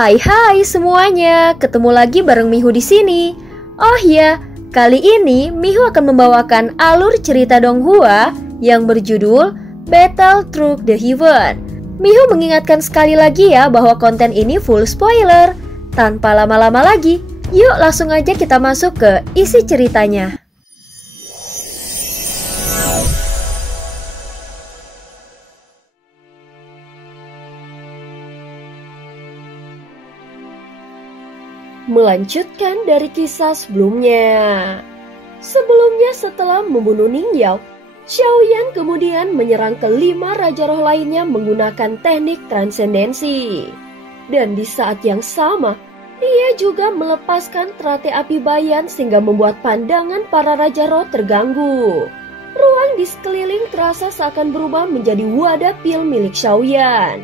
Hai semuanya, ketemu lagi bareng Mihu di sini. Oh ya, kali ini Mihu akan membawakan alur cerita Donghua yang berjudul Battle Through the Heaven. Mihu mengingatkan sekali lagi ya bahwa konten ini full spoiler. Tanpa lama-lama lagi, yuk langsung aja kita masuk ke isi ceritanya. Melanjutkan dari kisah sebelumnya. Sebelumnya setelah membunuh Ning Yao, Xiaoyan kemudian menyerang kelima raja roh lainnya menggunakan teknik transendensi. Dan di saat yang sama, dia juga melepaskan teratai api bayan sehingga membuat pandangan para raja roh terganggu. Ruang di sekeliling terasa seakan berubah menjadi wadah pil milik Xiaoyan.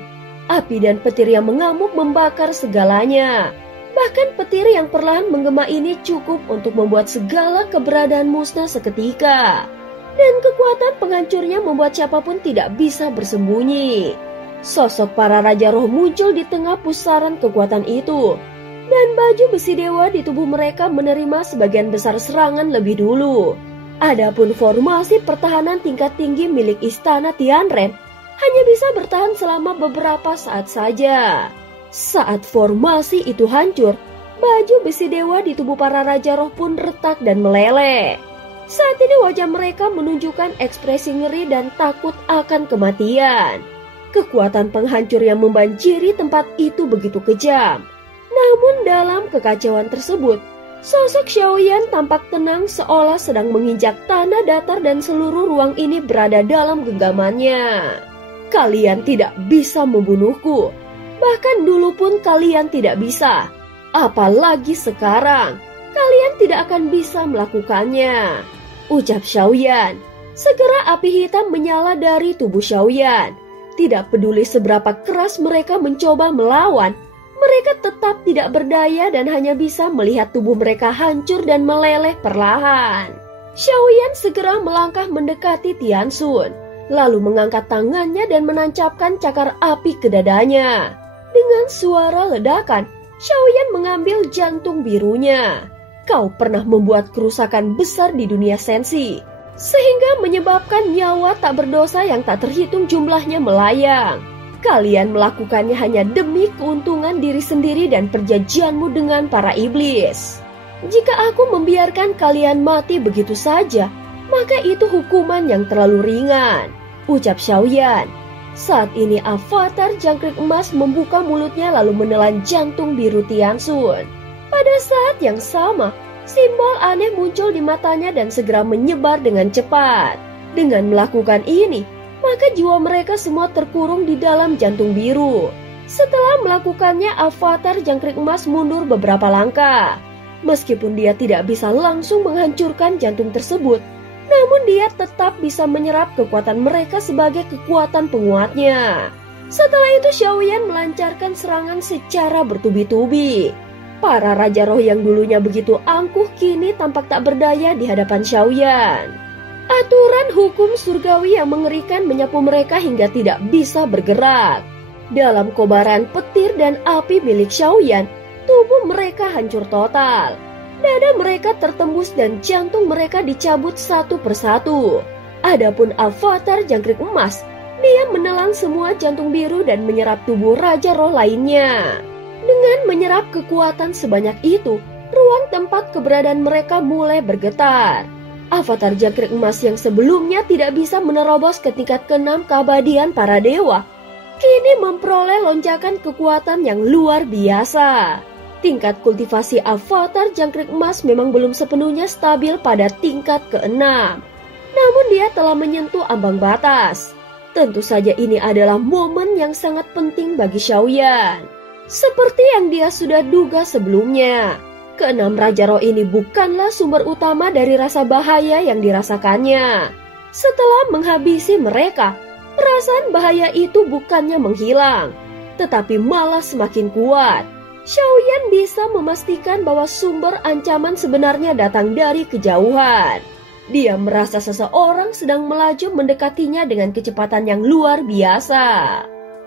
Api dan petir yang mengamuk membakar segalanya. Bahkan petir yang perlahan menggema ini cukup untuk membuat segala keberadaan musnah seketika. Dan kekuatan penghancurnya membuat siapapun tidak bisa bersembunyi. Sosok para raja roh muncul di tengah pusaran kekuatan itu. Dan baju besi dewa di tubuh mereka menerima sebagian besar serangan lebih dulu. Adapun formasi pertahanan tingkat tinggi milik istana Tianren hanya bisa bertahan selama beberapa saat saja. Saat formasi itu hancur, baju besi dewa di tubuh para raja roh pun retak dan meleleh. Saat ini wajah mereka menunjukkan ekspresi ngeri dan takut akan kematian. Kekuatan penghancur yang membanjiri tempat itu begitu kejam. Namun dalam kekacauan tersebut, sosok Xiaoyan tampak tenang seolah sedang menginjak tanah datar dan seluruh ruang ini berada dalam genggamannya. Kalian tidak bisa membunuhku. Bahkan dulu pun kalian tidak bisa. Apalagi sekarang, kalian tidak akan bisa melakukannya, ucap Xiaoyan. Segera api hitam menyala dari tubuh Xiaoyan. Tidak peduli seberapa keras mereka mencoba melawan, mereka tetap tidak berdaya dan hanya bisa melihat tubuh mereka hancur dan meleleh perlahan. Xiaoyan segera melangkah mendekati Tiansun, lalu mengangkat tangannya dan menancapkan cakar api ke dadanya. Dengan suara ledakan, Xiaoyan mengambil jantung birunya. Kau pernah membuat kerusakan besar di dunia sensi, sehingga menyebabkan nyawa tak berdosa yang tak terhitung jumlahnya melayang. Kalian melakukannya hanya demi keuntungan diri sendiri dan perjanjianmu dengan para iblis. Jika aku membiarkan kalian mati begitu saja, maka itu hukuman yang terlalu ringan, ucap Xiaoyan. Saat ini avatar jangkrik emas membuka mulutnya lalu menelan jantung biru Tiansun. Pada saat yang sama, simbol aneh muncul di matanya dan segera menyebar dengan cepat. Dengan melakukan ini, maka jiwa mereka semua terkurung di dalam jantung biru. Setelah melakukannya, avatar jangkrik emas mundur beberapa langkah. Meskipun dia tidak bisa langsung menghancurkan jantung tersebut, namun dia tetap bisa menyerap kekuatan mereka sebagai kekuatan penguatnya. Setelah itu Xiaoyan melancarkan serangan secara bertubi-tubi. Para raja roh yang dulunya begitu angkuh kini tampak tak berdaya di hadapan Xiaoyan. Aturan hukum surgawi yang mengerikan menyapu mereka hingga tidak bisa bergerak. Dalam kobaran petir dan api milik Xiaoyan, tubuh mereka hancur total. Dada mereka tertembus dan jantung mereka dicabut satu persatu. Adapun avatar jangkrik emas, dia menelan semua jantung biru dan menyerap tubuh raja roh lainnya. Dengan menyerap kekuatan sebanyak itu, ruang tempat keberadaan mereka mulai bergetar. Avatar jangkrik emas yang sebelumnya tidak bisa menerobos ke tingkat ke-6 keabadian para dewa, kini memperoleh lonjakan kekuatan yang luar biasa. Tingkat kultivasi avatar jangkrik emas memang belum sepenuhnya stabil pada tingkat ke-6. Namun dia telah menyentuh ambang batas. Tentu saja ini adalah momen yang sangat penting bagi Xiaoyan. Seperti yang dia sudah duga sebelumnya, ke-6 raja roh ini bukanlah sumber utama dari rasa bahaya yang dirasakannya. Setelah menghabisi mereka, perasaan bahaya itu bukannya menghilang, tetapi malah semakin kuat. Xiaoyan bisa memastikan bahwa sumber ancaman sebenarnya datang dari kejauhan. Dia merasa seseorang sedang melaju mendekatinya dengan kecepatan yang luar biasa.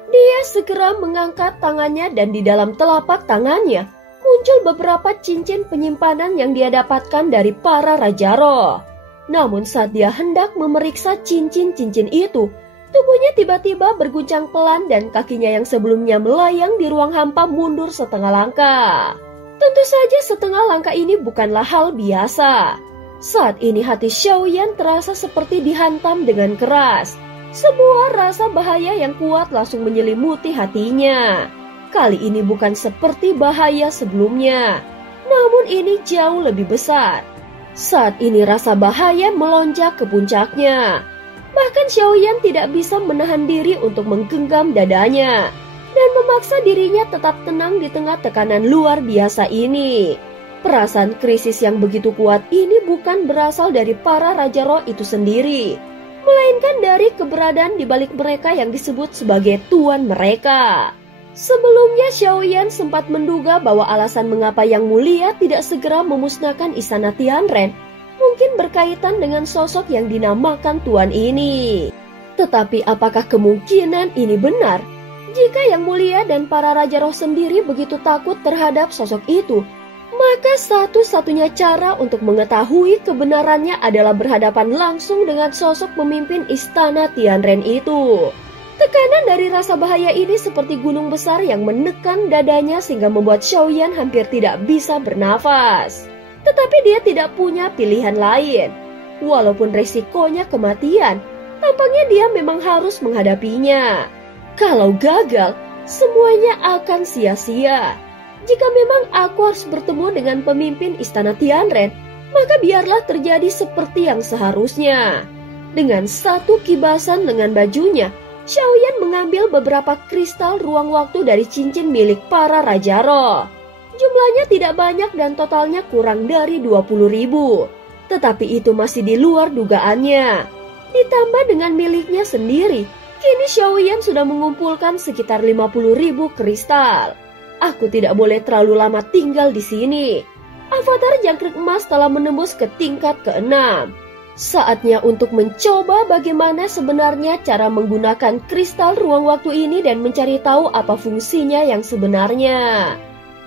Dia segera mengangkat tangannya dan di dalam telapak tangannya muncul beberapa cincin penyimpanan yang dia dapatkan dari para Raja Roh. Namun saat dia hendak memeriksa cincin-cincin itu, tubuhnya tiba-tiba berguncang pelan dan kakinya yang sebelumnya melayang di ruang hampa mundur setengah langkah. Tentu saja setengah langkah ini bukanlah hal biasa. Saat ini hati Xiaoyan terasa seperti dihantam dengan keras. Sebuah rasa bahaya yang kuat langsung menyelimuti hatinya. Kali ini bukan seperti bahaya sebelumnya, namun ini jauh lebih besar. Saat ini rasa bahaya melonjak ke puncaknya. Bahkan Xiaoyan tidak bisa menahan diri untuk menggenggam dadanya dan memaksa dirinya tetap tenang di tengah tekanan luar biasa ini. Perasaan krisis yang begitu kuat ini bukan berasal dari para Raja Roh itu sendiri, melainkan dari keberadaan di balik mereka yang disebut sebagai tuan mereka. Sebelumnya Xiaoyan sempat menduga bahwa alasan mengapa Yang Mulia tidak segera memusnahkan istana Tianren mungkin berkaitan dengan sosok yang dinamakan tuan ini. Tetapi apakah kemungkinan ini benar? Jika Yang Mulia dan para Raja Roh sendiri begitu takut terhadap sosok itu, maka satu-satunya cara untuk mengetahui kebenarannya adalah berhadapan langsung dengan sosok pemimpin istana Tianren itu. Tekanan dari rasa bahaya ini seperti gunung besar yang menekan dadanya sehingga membuat Xiaoyan hampir tidak bisa bernafas. Tetapi dia tidak punya pilihan lain. Walaupun resikonya kematian, tampaknya dia memang harus menghadapinya. Kalau gagal, semuanya akan sia-sia. Jika memang aku harus bertemu dengan pemimpin istana Tianren, maka biarlah terjadi seperti yang seharusnya. Dengan satu kibasan lengan bajunya, Xiaoyan mengambil beberapa kristal ruang waktu dari cincin milik para Raja Roh. Jumlahnya tidak banyak dan totalnya kurang dari 20.000. Tetapi itu masih di luar dugaannya. Ditambah dengan miliknya sendiri, kini Xiaoyan sudah mengumpulkan sekitar 50.000 kristal. Aku tidak boleh terlalu lama tinggal di sini. Avatar jangkrik emas telah menembus ke tingkat ke-6. Saatnya untuk mencoba bagaimana sebenarnya cara menggunakan kristal ruang waktu ini dan mencari tahu apa fungsinya yang sebenarnya.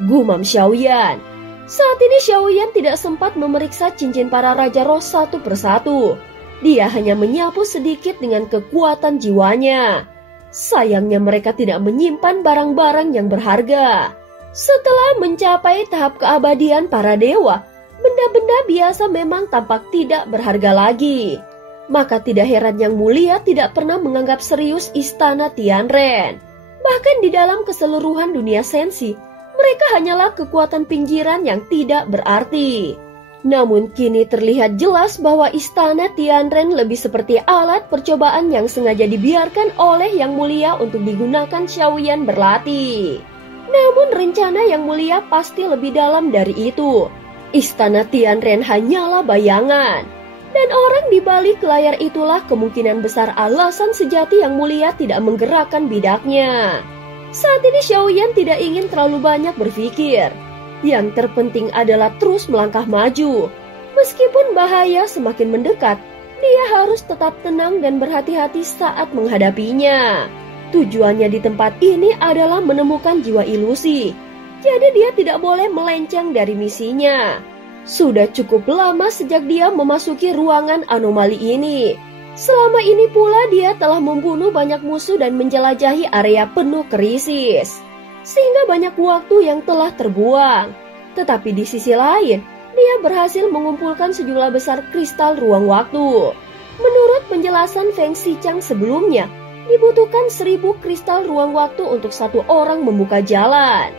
Gumam Xiaoyan. Saat ini Xiaoyan tidak sempat memeriksa cincin para Raja Roh satu persatu. Dia hanya menyapu sedikit dengan kekuatan jiwanya. Sayangnya mereka tidak menyimpan barang-barang yang berharga. Setelah mencapai tahap keabadian para dewa, benda-benda biasa memang tampak tidak berharga lagi. Maka tidak heran Yang Mulia tidak pernah menganggap serius istana Tianren. Bahkan di dalam keseluruhan dunia sensi, mereka hanyalah kekuatan pinggiran yang tidak berarti. Namun kini terlihat jelas bahwa istana Tianren lebih seperti alat percobaan yang sengaja dibiarkan oleh Yang Mulia untuk digunakan Xiaoyan berlatih. Namun rencana Yang Mulia pasti lebih dalam dari itu. Istana Tianren hanyalah bayangan. Dan orang di balik layar itulah kemungkinan besar alasan sejati Yang Mulia tidak menggerakkan bidaknya. Saat ini Xiaoyan tidak ingin terlalu banyak berpikir. Yang terpenting adalah terus melangkah maju. Meskipun bahaya semakin mendekat, dia harus tetap tenang dan berhati-hati saat menghadapinya. Tujuannya di tempat ini adalah menemukan jiwa ilusi. Jadi dia tidak boleh melenceng dari misinya. Sudah cukup lama sejak dia memasuki ruangan anomali ini. Selama ini pula dia telah membunuh banyak musuh dan menjelajahi area penuh krisis. Sehingga banyak waktu yang telah terbuang. Tetapi di sisi lain, dia berhasil mengumpulkan sejumlah besar kristal ruang waktu. Menurut penjelasan Feng Xichang sebelumnya, dibutuhkan 1000 kristal ruang waktu untuk satu orang membuka jalan.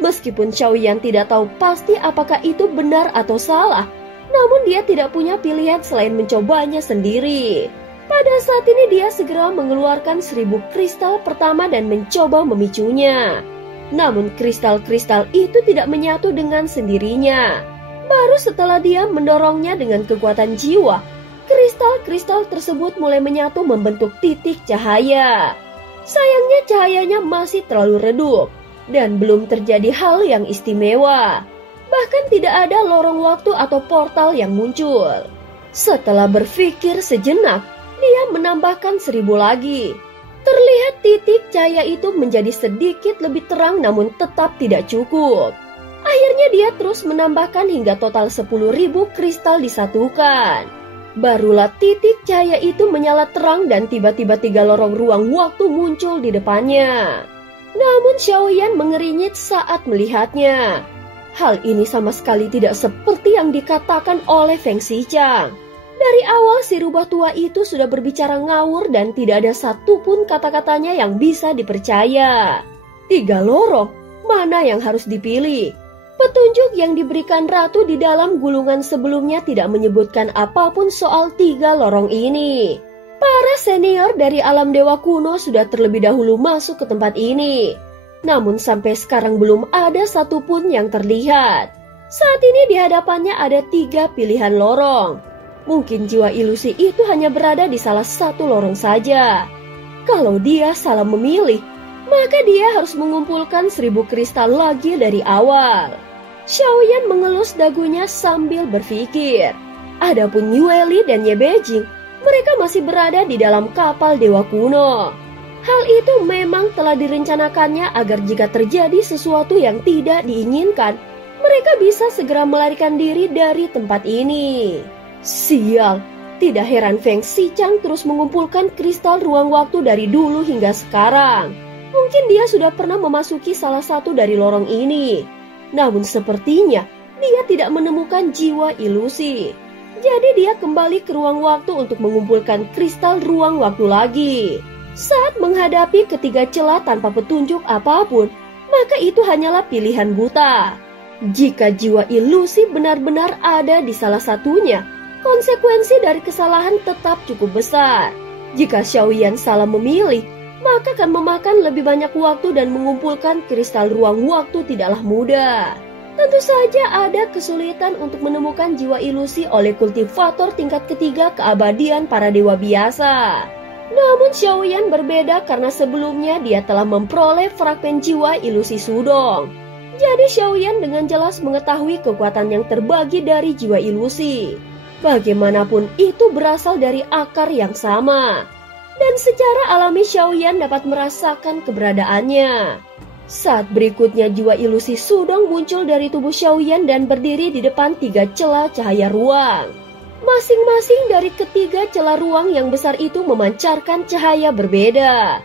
Meskipun Xiaoyan tidak tahu pasti apakah itu benar atau salah, namun dia tidak punya pilihan selain mencobanya sendiri. Pada saat ini dia segera mengeluarkan 1000 kristal pertama dan mencoba memicunya. Namun kristal-kristal itu tidak menyatu dengan sendirinya. Baru setelah dia mendorongnya dengan kekuatan jiwa, kristal-kristal tersebut mulai menyatu membentuk titik cahaya. Sayangnya cahayanya masih terlalu redup. Dan belum terjadi hal yang istimewa. Bahkan tidak ada lorong waktu atau portal yang muncul. Setelah berpikir sejenak, dia menambahkan 1000 lagi. Terlihat titik cahaya itu menjadi sedikit lebih terang namun tetap tidak cukup. Akhirnya dia terus menambahkan hingga total 10.000 kristal disatukan. Barulah titik cahaya itu menyala terang dan tiba-tiba 3 lorong ruang waktu muncul di depannya. Namun Xiaoyan mengeringit saat melihatnya. Hal ini sama sekali tidak seperti yang dikatakan oleh Feng Xiqiang. Dari awal si rubah tua itu sudah berbicara ngawur dan tidak ada satupun kata-katanya yang bisa dipercaya. 3 lorong, mana yang harus dipilih? Petunjuk yang diberikan ratu di dalam gulungan sebelumnya tidak menyebutkan apapun soal 3 lorong ini. Para senior dari alam dewa kuno sudah terlebih dahulu masuk ke tempat ini. Namun sampai sekarang belum ada satupun yang terlihat. Saat ini di hadapannya ada 3 pilihan lorong. Mungkin jiwa ilusi itu hanya berada di salah satu lorong saja. Kalau dia salah memilih, maka dia harus mengumpulkan 1000 kristal lagi dari awal. Xiaoyan mengelus dagunya sambil berpikir. Adapun Yueli dan Ye Beijing, mereka masih berada di dalam kapal dewa kuno. Hal itu memang telah direncanakannya agar jika terjadi sesuatu yang tidak diinginkan, mereka bisa segera melarikan diri dari tempat ini. Sial, tidak heran Feng Xiqiang terus mengumpulkan kristal ruang waktu dari dulu hingga sekarang. Mungkin dia sudah pernah memasuki salah satu dari lorong ini. Namun sepertinya dia tidak menemukan jiwa ilusi. Jadi dia kembali ke ruang waktu untuk mengumpulkan kristal ruang waktu lagi. Saat menghadapi ketiga celah tanpa petunjuk apapun, maka itu hanyalah pilihan buta. Jika jiwa ilusi benar-benar ada di salah satunya, konsekuensi dari kesalahan tetap cukup besar. Jika Xiaoyan salah memilih, maka akan memakan lebih banyak waktu dan mengumpulkan kristal ruang waktu tidaklah mudah. Tentu saja ada kesulitan untuk menemukan jiwa ilusi oleh kultivator tingkat ketiga keabadian para dewa biasa. Namun Xiaoyan berbeda karena sebelumnya dia telah memperoleh fragmen jiwa ilusi Sudong. Jadi Xiaoyan dengan jelas mengetahui kekuatan yang terbagi dari jiwa ilusi. Bagaimanapun itu berasal dari akar yang sama. Dan secara alami Xiaoyan dapat merasakan keberadaannya. Saat berikutnya jiwa ilusi Sudong muncul dari tubuh Xiaoyan dan berdiri di depan 3 celah cahaya ruang. Masing-masing dari ketiga celah ruang yang besar itu memancarkan cahaya berbeda.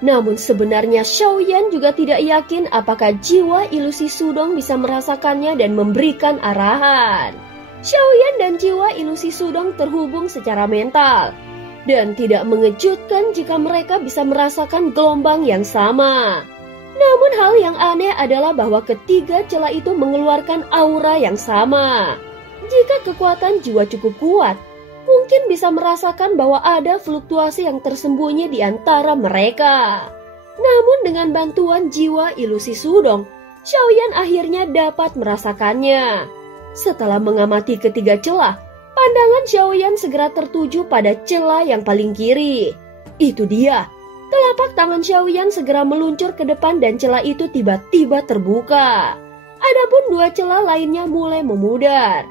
Namun sebenarnya Xiaoyan juga tidak yakin apakah jiwa ilusi Sudong bisa merasakannya dan memberikan arahan. Xiaoyan dan jiwa ilusi Sudong terhubung secara mental. Dan tidak mengejutkan jika mereka bisa merasakan gelombang yang sama. Namun hal yang aneh adalah bahwa ketiga celah itu mengeluarkan aura yang sama. Jika kekuatan jiwa cukup kuat, mungkin bisa merasakan bahwa ada fluktuasi yang tersembunyi di antara mereka. Namun dengan bantuan jiwa ilusi Sudong, Xiaoyan akhirnya dapat merasakannya. Setelah mengamati ketiga celah, pandangan Xiaoyan segera tertuju pada celah yang paling kiri. Itu dia. Telapak tangan Xiaoyan segera meluncur ke depan dan celah itu tiba-tiba terbuka. Adapun 2 celah lainnya mulai memudar.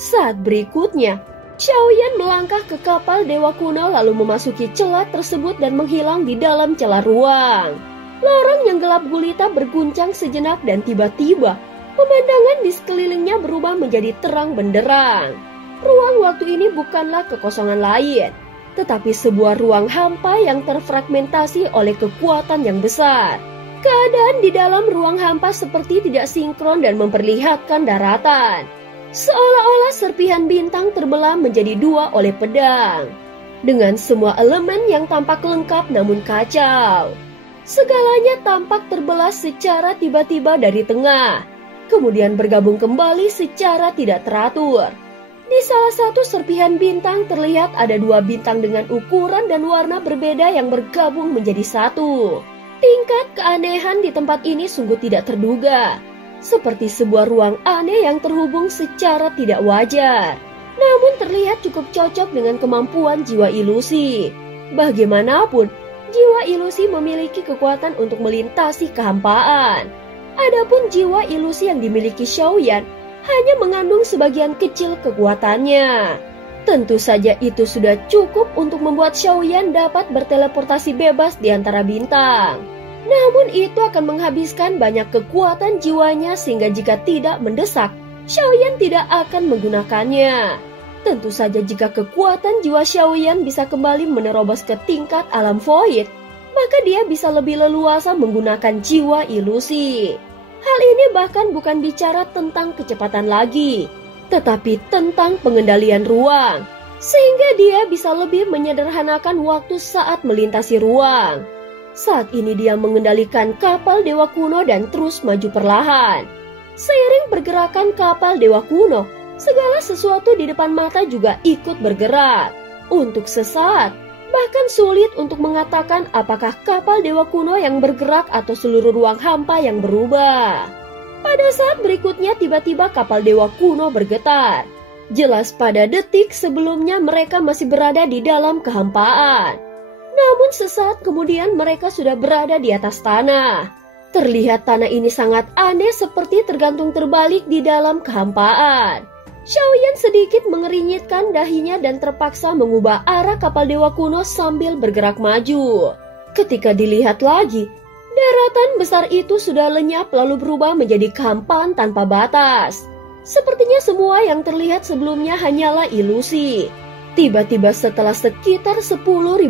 Saat berikutnya, Xiaoyan melangkah ke kapal dewa kuno lalu memasuki celah tersebut dan menghilang di dalam celah ruang. Lorong yang gelap gulita berguncang sejenak dan tiba-tiba pemandangan di sekelilingnya berubah menjadi terang benderang. Ruang waktu ini bukanlah kekosongan lain, tetapi sebuah ruang hampa yang terfragmentasi oleh kekuatan yang besar. Keadaan di dalam ruang hampa seperti tidak sinkron dan memperlihatkan daratan. Seolah-olah serpihan bintang terbelah menjadi 2 oleh pedang. Dengan semua elemen yang tampak lengkap namun kacau. Segalanya tampak terbelah secara tiba-tiba dari tengah, kemudian bergabung kembali secara tidak teratur. Di salah satu serpihan bintang terlihat ada 2 bintang dengan ukuran dan warna berbeda yang bergabung menjadi satu. Tingkat keanehan di tempat ini sungguh tidak terduga. Seperti sebuah ruang aneh yang terhubung secara tidak wajar. Namun terlihat cukup cocok dengan kemampuan jiwa ilusi. Bagaimanapun, jiwa ilusi memiliki kekuatan untuk melintasi kehampaan. Adapun jiwa ilusi yang dimiliki Xiaoyan hanya mengandung sebagian kecil kekuatannya. Tentu saja itu sudah cukup untuk membuat Xiaoyan dapat berteleportasi bebas di antara bintang. Namun itu akan menghabiskan banyak kekuatan jiwanya sehingga jika tidak mendesak, Xiaoyan tidak akan menggunakannya. Tentu saja jika kekuatan jiwa Xiaoyan bisa kembali menerobos ke tingkat alam void, maka dia bisa lebih leluasa menggunakan jiwa ilusi. Hal ini bahkan bukan bicara tentang kecepatan lagi, tetapi tentang pengendalian ruang, sehingga dia bisa lebih menyederhanakan waktu saat melintasi ruang. Saat ini dia mengendalikan kapal dewa kuno dan terus maju perlahan. Seiring pergerakan kapal dewa kuno, segala sesuatu di depan mata juga ikut bergerak. Untuk sesaat, bahkan sulit untuk mengatakan apakah kapal dewa kuno yang bergerak atau seluruh ruang hampa yang berubah. Pada saat berikutnya tiba-tiba kapal dewa kuno bergetar. Jelas pada detik sebelumnya mereka masih berada di dalam kehampaan. Namun sesaat kemudian mereka sudah berada di atas tanah. Terlihat tanah ini sangat aneh seperti tergantung terbalik di dalam kehampaan. Xiaoyan sedikit mengernyitkan dahinya dan terpaksa mengubah arah kapal dewa kuno sambil bergerak maju. Ketika dilihat lagi, daratan besar itu sudah lenyap lalu berubah menjadi kehampaan tanpa batas. Sepertinya semua yang terlihat sebelumnya hanyalah ilusi. Tiba-tiba setelah sekitar 10.000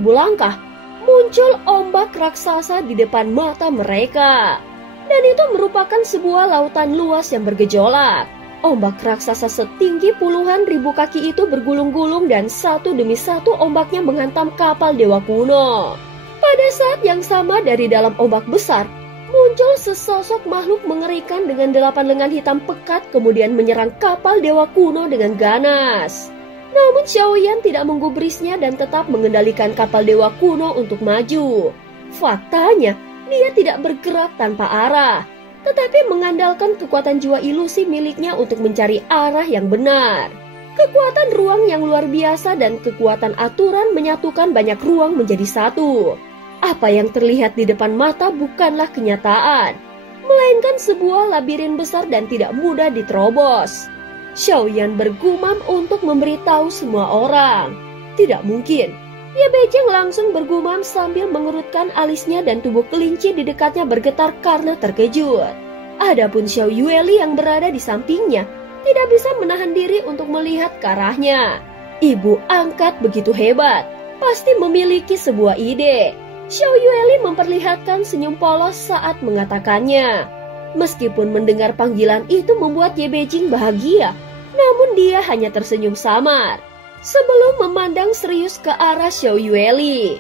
langkah, muncul ombak raksasa di depan mata mereka. Dan itu merupakan sebuah lautan luas yang bergejolak. Ombak raksasa setinggi puluhan ribu kaki itu bergulung-gulung dan satu demi satu ombaknya menghantam kapal dewa kuno. Pada saat yang sama dari dalam ombak besar, muncul sesosok makhluk mengerikan dengan 8 lengan hitam pekat kemudian menyerang kapal dewa kuno dengan ganas. Namun Xiaoyan tidak menggubrisnya dan tetap mengendalikan kapal dewa kuno untuk maju. Faktanya, dia tidak bergerak tanpa arah, tetapi mengandalkan kekuatan jiwa ilusi miliknya untuk mencari arah yang benar. Kekuatan ruang yang luar biasa dan kekuatan aturan menyatukan banyak ruang menjadi satu. Apa yang terlihat di depan mata bukanlah kenyataan, melainkan sebuah labirin besar dan tidak mudah diterobos. Xiaoyan bergumam untuk memberitahu semua orang. Tidak mungkin. Ye Beijing langsung bergumam sambil mengerutkan alisnya dan tubuh kelinci di dekatnya bergetar karena terkejut. Adapun Xiao Yueli yang berada di sampingnya tidak bisa menahan diri untuk melihat ke arahnya. Ibu angkat begitu hebat, pasti memiliki sebuah ide. Xiao Yueli memperlihatkan senyum polos saat mengatakannya. Meskipun mendengar panggilan itu membuat Ye Beijing bahagia, namun dia hanya tersenyum samar sebelum memandang serius ke arah Xiao Yueli.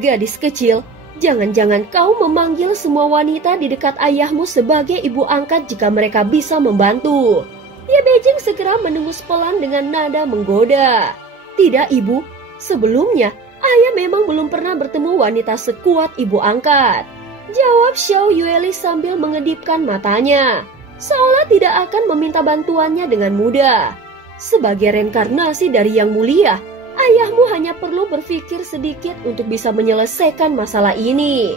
Gadis kecil, jangan-jangan kau memanggil semua wanita di dekat ayahmu sebagai ibu angkat jika mereka bisa membantu. Ye Beijing segera mendengus pelan dengan nada menggoda. Tidak ibu, sebelumnya ayah memang belum pernah bertemu wanita sekuat ibu angkat, jawab Xiao Yueli sambil mengedipkan matanya, seolah tidak akan meminta bantuannya dengan mudah. Sebagai reinkarnasi dari Yang Mulia, ayahmu hanya perlu berpikir sedikit untuk bisa menyelesaikan masalah ini.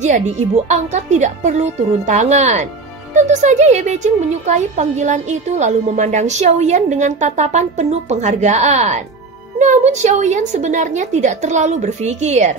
Jadi ibu angkat tidak perlu turun tangan. Tentu saja Ye Beijing menyukai panggilan itu lalu memandang Xiaoyan dengan tatapan penuh penghargaan. Namun Xiaoyan sebenarnya tidak terlalu berpikir.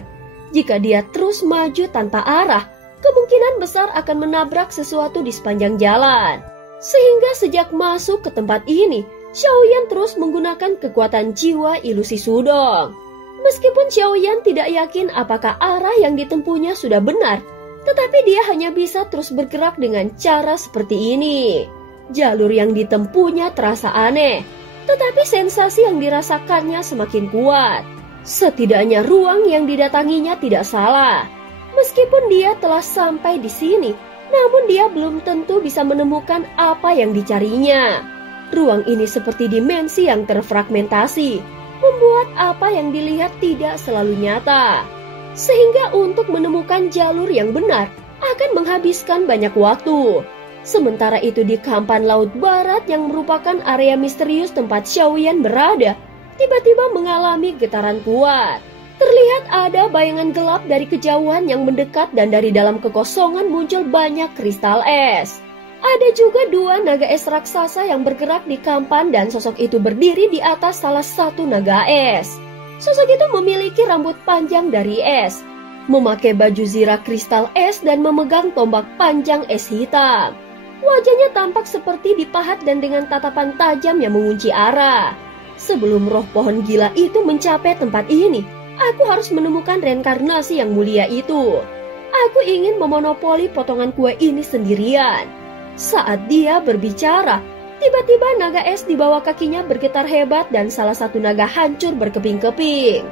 Jika dia terus maju tanpa arah, kemungkinan besar akan menabrak sesuatu di sepanjang jalan. Sehingga sejak masuk ke tempat ini, Xiaoyan terus menggunakan kekuatan jiwa ilusi Sudong. Meskipun Xiaoyan tidak yakin apakah arah yang ditempuhnya sudah benar, tetapi dia hanya bisa terus bergerak dengan cara seperti ini. Jalur yang ditempuhnya terasa aneh, tetapi sensasi yang dirasakannya semakin kuat. Setidaknya ruang yang didatanginya tidak salah. Meskipun dia telah sampai di sini, namun dia belum tentu bisa menemukan apa yang dicarinya. Ruang ini seperti dimensi yang terfragmentasi, membuat apa yang dilihat tidak selalu nyata. Sehingga untuk menemukan jalur yang benar akan menghabiskan banyak waktu. Sementara itu di Kampan Laut Barat yang merupakan area misterius tempat Xiaoyan berada, tiba-tiba mengalami getaran kuat. Terlihat ada bayangan gelap dari kejauhan yang mendekat dan dari dalam kekosongan muncul banyak kristal es. Ada juga dua naga es raksasa yang bergerak di kampan dan sosok itu berdiri di atas salah satu naga es. Sosok itu memiliki rambut panjang dari es, memakai baju zirah kristal es dan memegang tombak panjang es hitam. Wajahnya tampak seperti dipahat dan dengan tatapan tajam yang mengunci arah. Sebelum roh pohon gila itu mencapai tempat ini, aku harus menemukan reinkarnasi yang mulia itu. Aku ingin memonopoli potongan kue ini sendirian. Saat dia berbicara, tiba-tiba naga es di bawah kakinya bergetar hebat dan salah satu naga hancur berkeping-keping.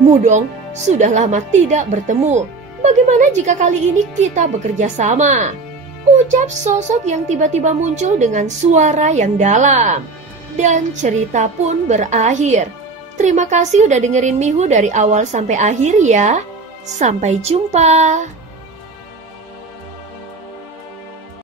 Mudong, sudah lama tidak bertemu. Bagaimana jika kali ini kita bekerja sama? Ucap sosok yang tiba-tiba muncul dengan suara yang dalam. Dan cerita pun berakhir. Terima kasih udah dengerin Mihu dari awal sampai akhir ya. Sampai jumpa.